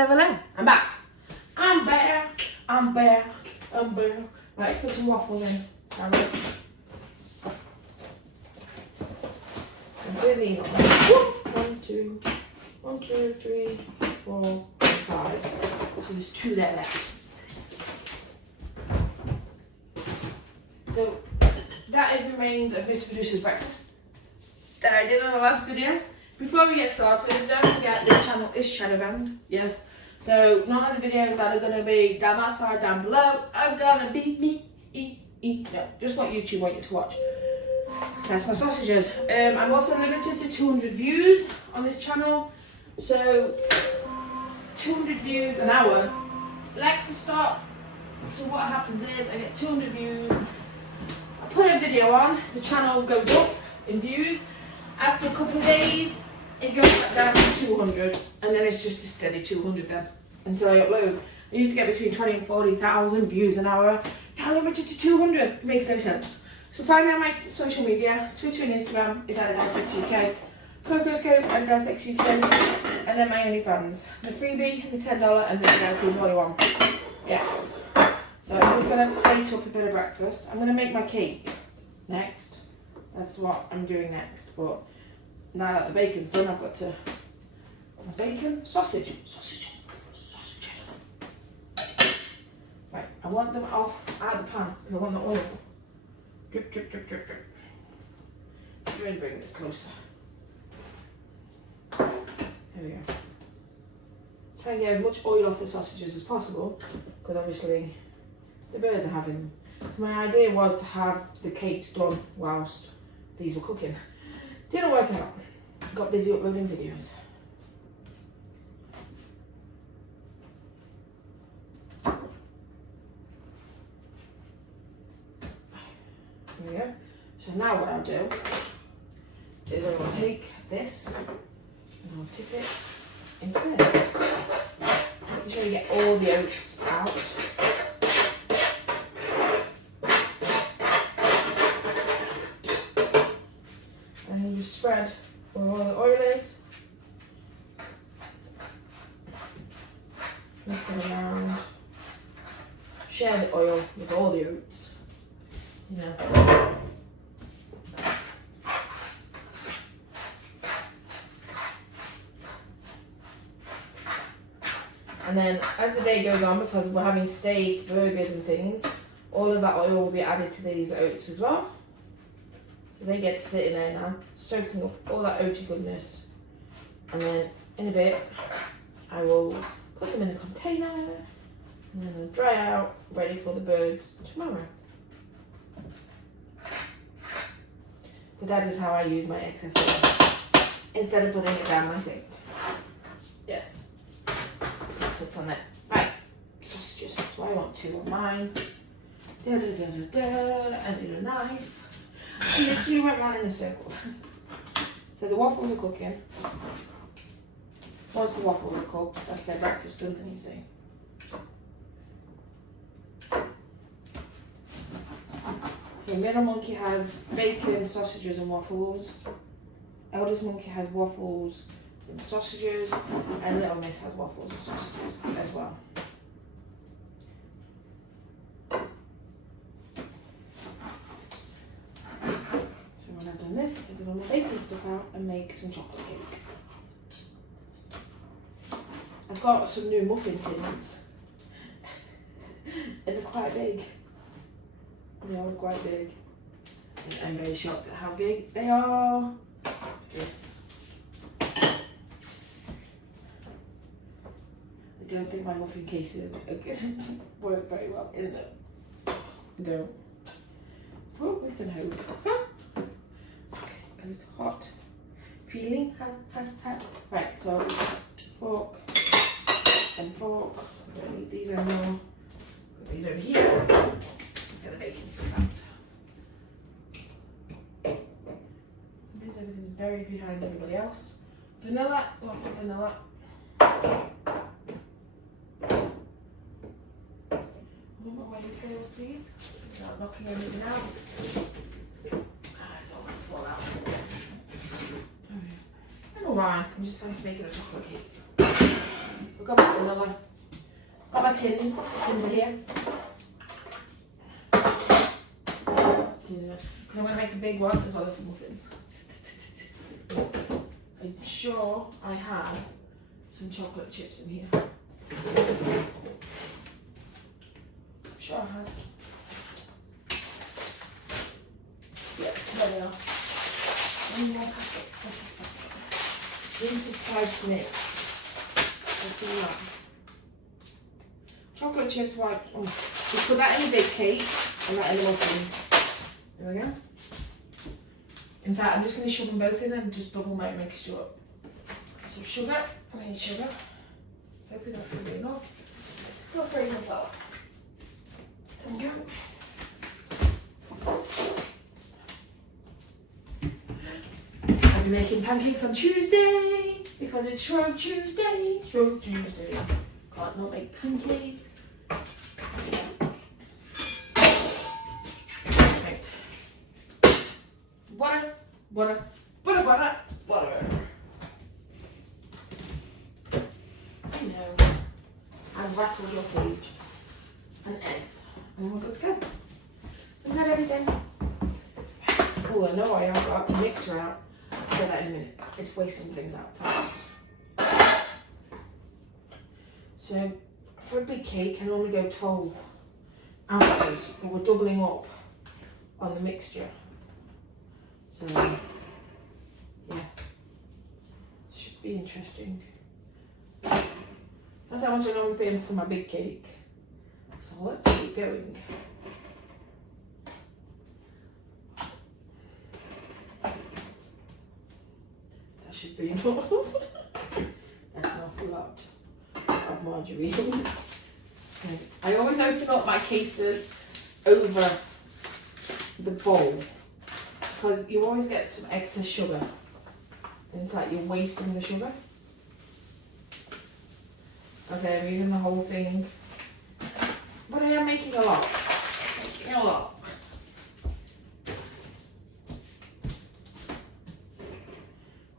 I'm back. I'm back. I'm back. I'm back. Right, put some waffles in. I'm doing these on. 1, 2, 1, 2, 3, 4, 5. So there's 2 there left. So that is the remains of Mr. Producer's breakfast that I did on the last video. Before we get started, don't forget this channel is shadow banned. Yes. So none of the videos that are going to be down that side down below are going to be me. No, just what YouTube want you to watch. That's my sausages. I'm also limited to 200 views on this channel. So 200 views an hour. Likes to stop. So what happens is I get 200 views. I put a video on. The channel goes up in views. After a couple of days, it goes back down to 200, and then it's just a steady 200 then, until I upload. I used to get between 20 and 40,000 views an hour, now limited to 200, it makes no sense. So find me on my social media, Twitter and Instagram is Adelesexyuk, Cocoscope, Adelesexyuk, and then my OnlyFans, the freebie, the $10 and the $1. Yes. So I'm just going to plate up a bit of breakfast. I'm going to make my cake next. That's what I'm doing next, but now that the bacon's done, I've got to bacon, sausages. Right, I want them off out of the pan because I want the oil. Drip, drip, drip, drip, drip. I'm going to bring this closer. There we go. Try and get as much oil off the sausages as possible because obviously the birds are having them. So my idea was to have the cakes done whilst these were cooking. Didn't work out. Got busy uploading videos. There we go. So now what I'll do is I will take this and I'll tip it into there. Making sure you get all the oats out. And you just spread where all the oil is. Mix it around. Share the oil with all the oats. You know. And then as the day goes on, because we're having steak, burgers and things, all of that oil will be added to these oats as well. So they get to sit in there now, soaking up all that oaty goodness. And then in a bit, I will put them in a container and then they'll dry out, ready for the birds tomorrow. But that is how I use my excess oil, instead of putting it down my sink. Yes. So it sits on there. Right, sausages. So I want 2 of mine. Da da da da da. I need a knife. I literally went round in a circle. So the waffles are cooking. Once the waffles are cooked, that's their breakfast done, can you see? So middle monkey has bacon, sausages and waffles. Eldest monkey has waffles and sausages. And little miss has waffles and sausages as well. When I've done this, I get all my baking stuff out and make some chocolate cake. I've got some new muffin tins. And they're quite big. They are quite big. And I'm very shocked at how big they are. Yes. I don't think my muffin cases are going to work very well in them. I don't. But we can hope. Because it's hot. Feeling hot. Right, so fork and fork. I don't need these anymore. Put these over here. Let's get the bacon stuff out. Because everything's buried behind everybody else. Vanilla, lots of vanilla. What way the scales, please? Without knocking anything out. It's all going to fall out. Never mind, I'm just going to make it a chocolate cake. got my vanilla. Got my tins. The tins are here. Yeah. Because I'm going to make a big one as well as some muffins. I'm sure I have some chocolate chips in here. I'm sure I have. Yeah, there they are. One more packet. What's this packet? Winter spice mix. What's in that? Chocolate chips, white. Oh, just put that in a big cake and that in the muffins. There we go. In fact, I'm just going to shove them both in and just double my mixture up. So sugar, I need sugar. Hopefully that's going to be enough. So frozen flour. There we go. I'll be making pancakes on Tuesday because it's Shrove Tuesday. Shrove Tuesday. Can't not make pancakes. Right. Butter, butter, butter, butter, butter. I know. I've rattled your cage. And eggs. And then we're good to go. We've got everything. Oh, I know I haven't got the mixer out. I'll say that in a minute. It's wasting things out fast. So, for a big cake, I normally go 12 ounces, but we're doubling up on the mixture. So, yeah. Should be interesting. That's how much I normally pay in for my big cake. So let's keep going. That should be enough. That's an awful lot of margarine. Okay. I always open up my cases over the bowl because you always get some excess sugar. And it's like you're wasting the sugar. Okay, I'm using the whole thing. But I am making a lot. Making a lot.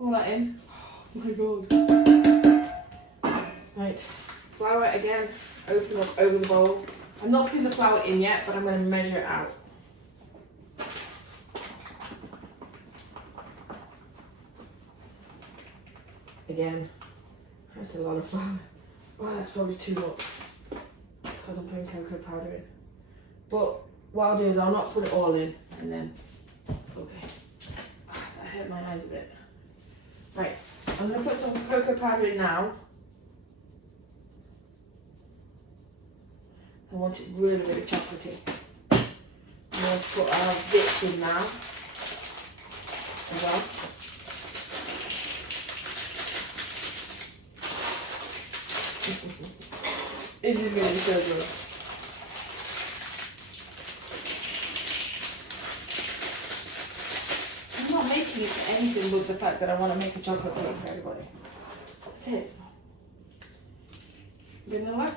All that in. Oh my god. Right. Flour it again. Open up over the bowl. I'm not putting the flour in yet, but I'm going to measure it out. Again. That's a lot of flour. Oh, that's probably too much. Because I'm putting cocoa powder in. But what I'll do is I'll not put it all in and then, okay. Oh, that hurt my eyes a bit. Right, I'm going to put some cocoa powder in now. I want it really, really chocolatey. I'm going to put our bits in now as well. This is going to be so good. I'm not making it for anything but the fact that I want to make a chocolate cake for everybody. That's it. Vanilla.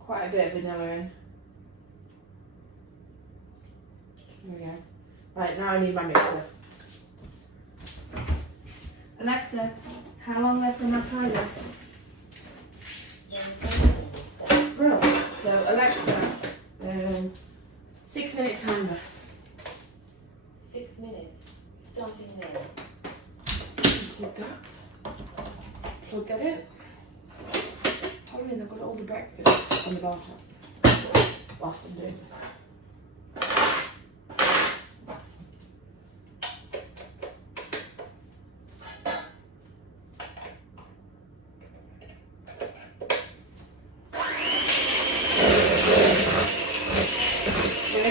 Quite a bit of vanilla in. There we go. Right, now I need my mixer. Alexa, how long left on my timer? Bro, so Alexa, 6 minute timer. 6 minutes, starting now. Plug that. Plug that in. Problem is I've got all the breakfast on the bar top whilst I'm doing this.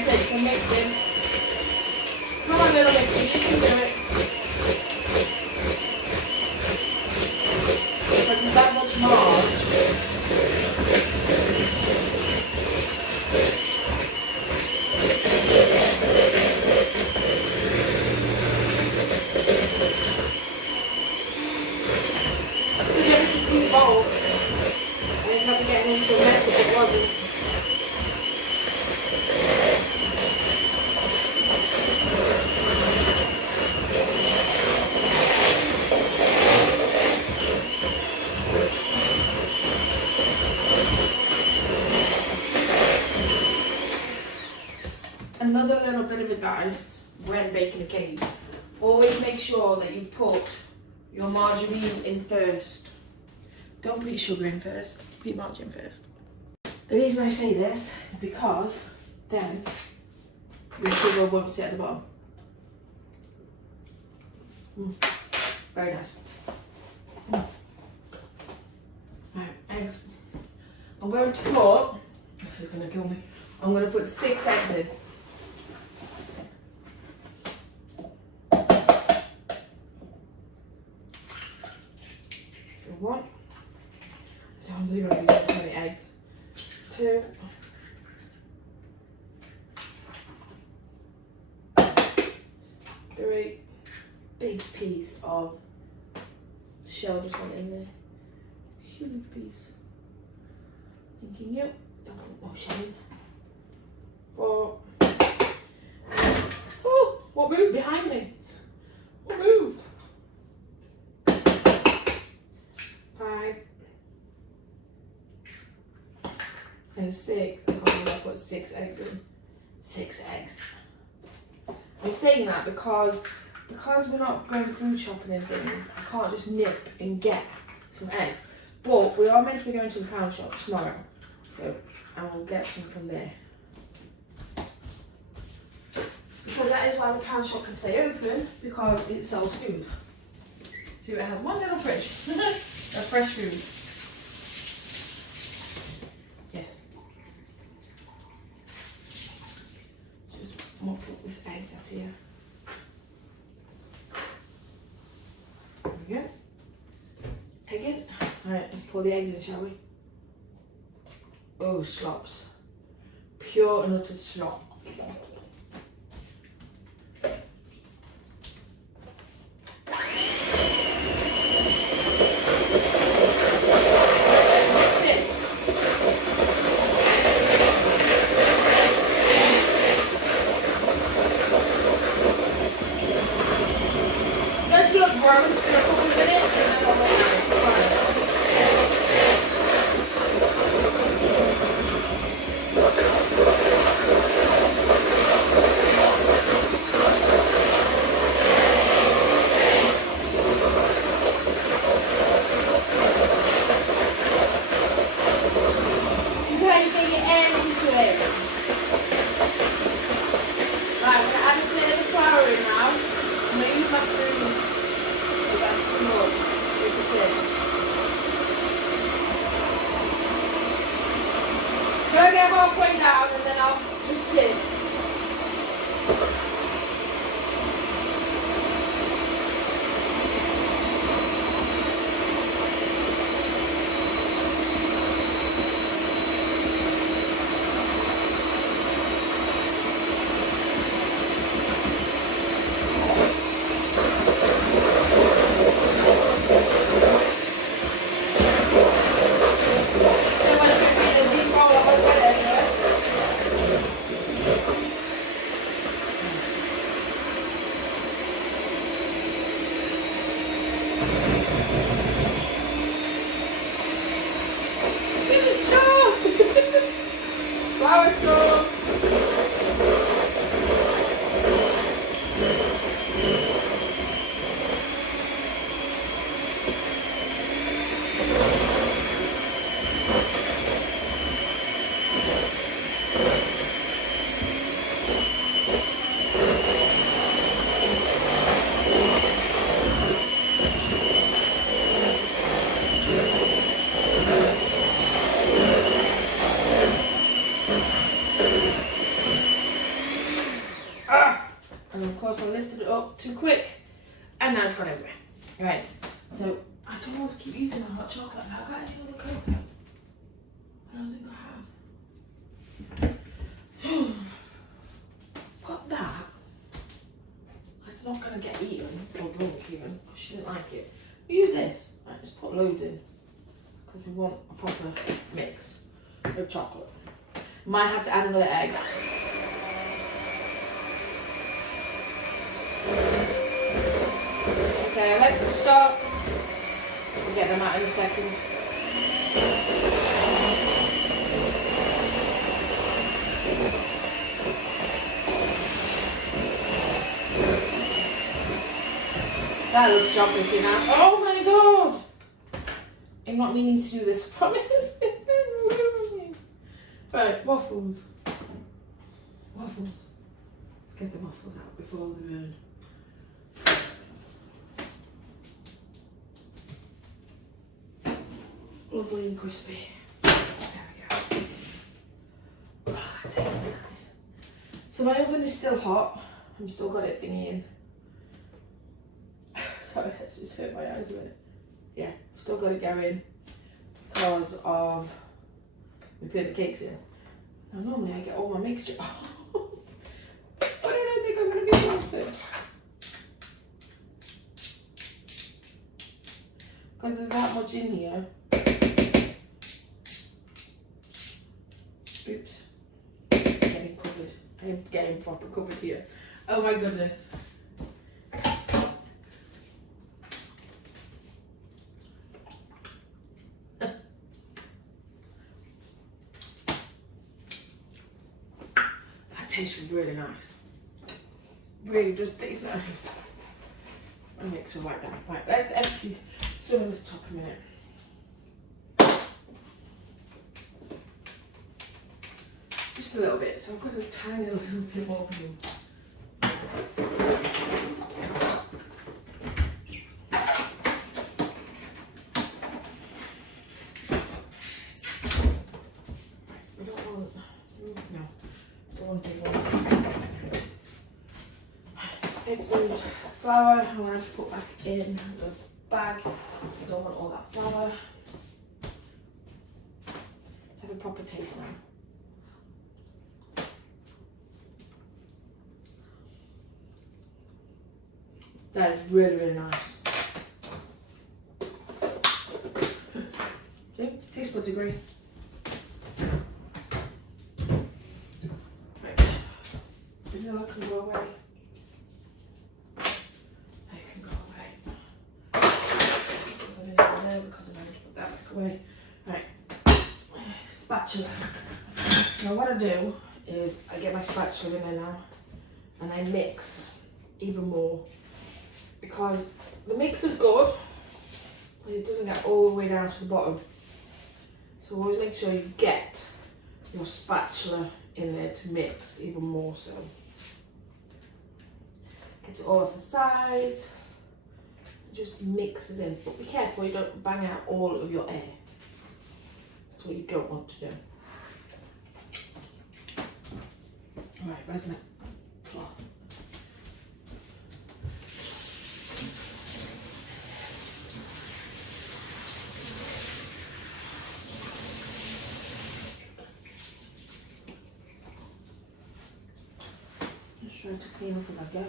Take some mixing. Come on, little mixing, you can do it. Because that much marge. Because everything's involved. And it's not getting into a mess if it wasn't. advice when baking a cake. Always make sure that you put your margarine in first. Don't put your sugar in first, put your margarine first. The reason I say this is because then your sugar won't sit at the bottom. Very nice. Right, eggs. I'm going to put, this is going to kill me, I'm going to put 6 eggs in. So 1, I don't believe I'm using so many eggs. 2, 3, big piece of shell just went in there. Huge piece. Thanking you. Don't want no shell in. 4. Oh, what moved behind me? What moved? 5. And 6. I'm going to put 6 eggs in. 6 eggs. I'm saying that because we're not going food shopping and things, I can't just nip and get some eggs. But we are meant to be going to the pound shop tomorrow, so I will get some from there. Because that is why the pound shop can stay open, because it sells food. So it has one little fridge of fresh food. Yes. Just mop up this egg that's here. There we go. Egg in. Alright, let's pour the eggs in, shall we? Oh, slops. Pure and utter slop. Go get halfway down and then I'll just tip. And of course I lifted it up too quick and now it's gone everywhere. Right, so I don't want to keep using the hot chocolate. Have I got any other cocoa? I don't think I have. Got that. It's not going to get eaten or drunk even because she didn't like it. We use this. Right, just put loads in because we want a proper mix of chocolate. Might have to add another egg. Okay, let's stop. We'll get them out in a second. That looks chocolatey now. Oh my god! I'm not meaning to do this, I promise. Right, waffles. Waffles. Let's get the waffles out before they burn. Lovely and crispy. There we go. Oh, that's really nice. So my oven is still hot. I've still got it thingy in. Sorry, that's just hurt my eyes a bit. Yeah, I've still got it going because of we put the cakes in. Now normally I get all my mixture. I don't think I'm going to be able to. Because there's that much in here. Oops. Getting covered. I am getting proper covered here. Oh my goodness. That tastes really nice. Really just tastes nice. I'll mix it right down. Right, let's empty some of this top a minute. Just a little bit, so I've got a tiny little bit more room. We don't want, no, don't want big one. It's with flour, I'm going to have to put back in the bag. I don't want all that flour. Let's have a proper taste now. That is really, really nice. Okay, taste buds agree. Right, vanilla can go away. They can go away. Put it in there because I managed to put that back away. Right, spatula. Now what I do is I get my spatula in there now and I mix even more. Because the mix is good, but it doesn't get all the way down to the bottom. So always make sure you get your spatula in there to mix even more so. Get it all off the sides, just mixes in. But be careful you don't bang out all of your air. That's what you don't want to do. Alright, where's my cloth? Trying to clean up as I go.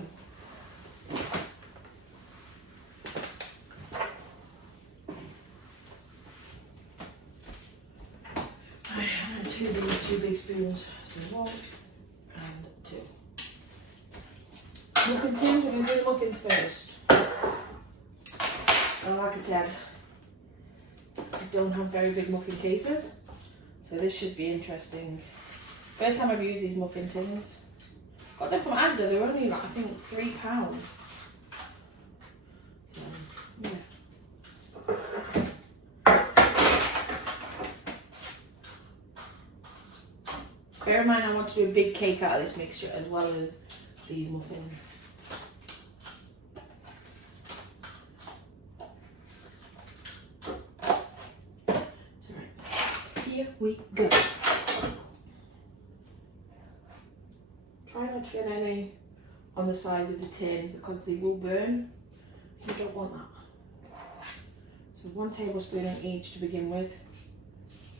I have two big spoons, so 1 and 2. Muffin tins, we're going to do the muffins first. Well, like I said, I don't have very big muffin cases, so this should be interesting. First time I've used these muffin tins. Got them from Asda, they're only like, I think, £3. So, yeah. Bear in mind I want to do a big cake out of this mixture as well as these muffins. So right, here we go. Try not to get any on the sides of the tin because they will burn. You don't want that. So 1 tablespoon in each to begin with,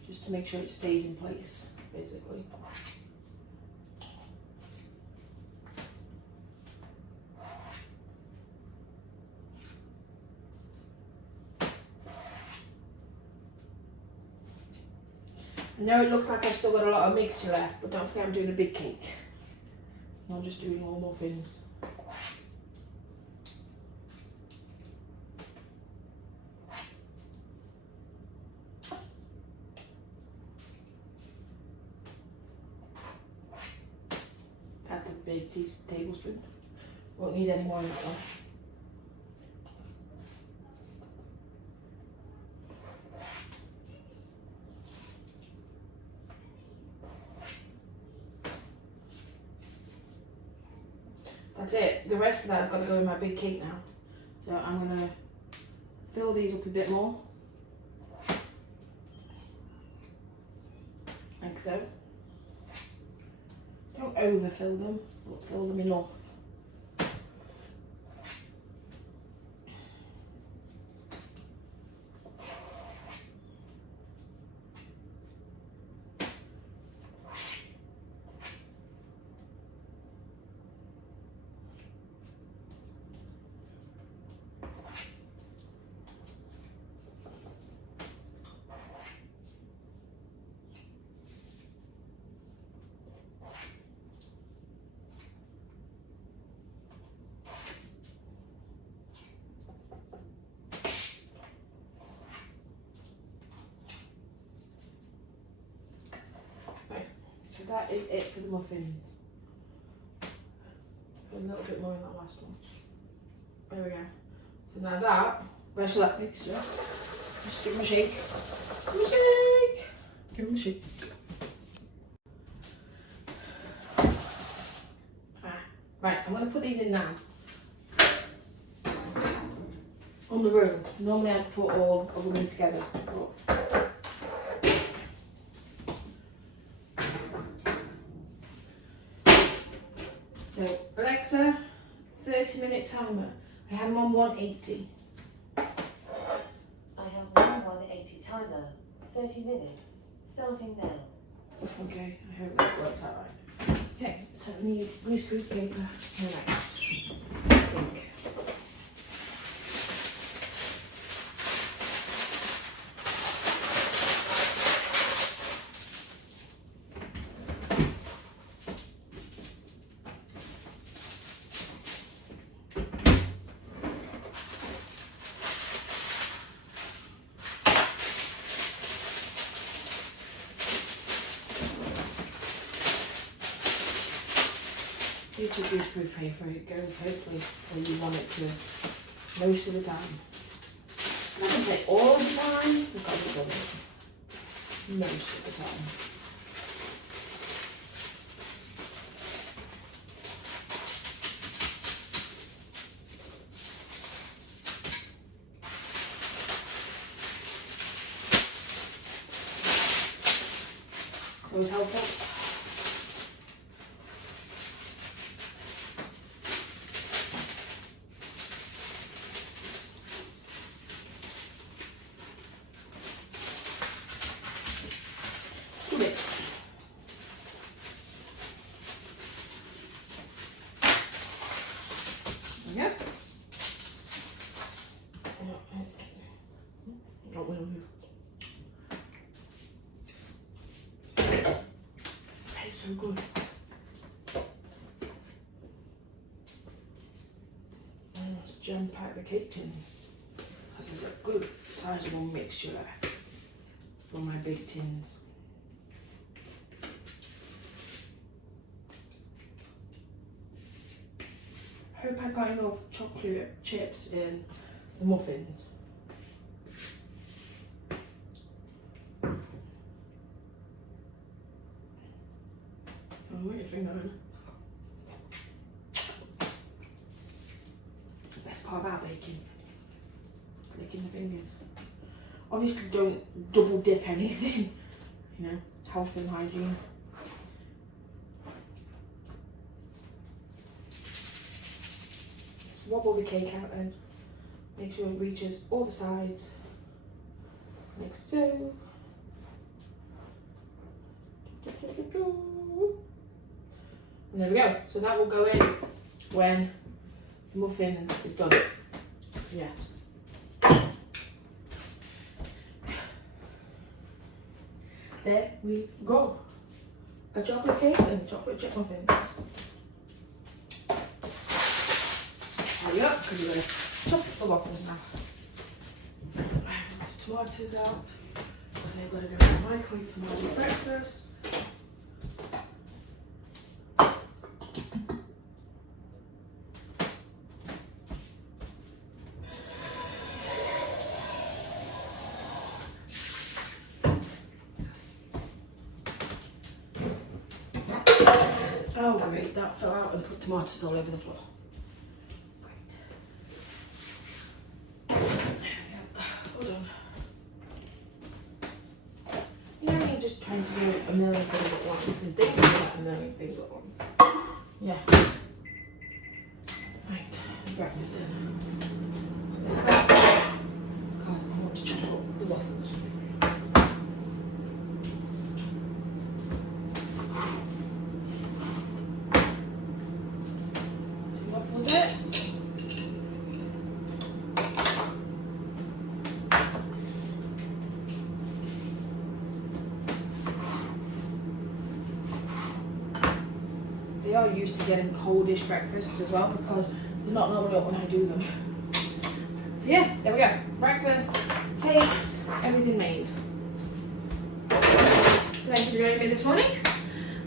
just to make sure it stays in place, basically. I know it looks like I've still got a lot of mixture left, but don't forget I'm doing a big cake. I'm just doing all muffins. That's a big tablespoon. Won't need any more in that one. That's it. The rest of that's got to go in my big cake now. So I'm going to fill these up a bit more. Like so. Don't overfill them, but fill them enough. So that is it for the muffins. Put a little bit more in that last one. There we go. So now that, rest of that mixture, just give them a shake. Give them a shake. Give them a shake. Right, I'm going to put these in now. On the room. Normally I'd put all of them in together. So, Alexa, 30-minute timer. I have them on 180. I have 180 timer. 30 minutes. Starting now. Okay, I hope that works out right. Okay, so I need greaseproof paper next. I think. It's a greaseproof paper, it goes hopefully where you want it to most of the time. I can say all the time, we've got to do it most of the time. So it's helpful. Yep. Not will move. It's so good. Let's jam pack the cake tins because there's a good sizable mixture left for my big tins. Hope I got enough chocolate chips in the muffins. Oh, what are you thinking of? Best part about baking, licking the fingers. Obviously don't double dip anything, you know, health and hygiene. Wobble the cake out and make sure it reaches all the sides, like so. And there we go. So that will go in when the muffins is done. Yes. There we go. A chocolate cake and chocolate chip muffins. Hurry up, because we're going to chop the waffles now. Tomatoes out, because they've got to go in the microwave for my breakfast. Oh great, that fell out and put tomatoes all over the floor. to do a million things at once and think about a million things at once. Yeah. Right, breakfast dinner. Let's go. Because I want to chop up the waffles. Two waffles there. They are used to getting coldish breakfasts as well because they're not normally up when I do them. So yeah, there we go. Breakfast, cakes, everything made. So thank you for joining me this morning.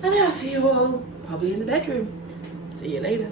And I'll see you all probably in the bedroom. See you later.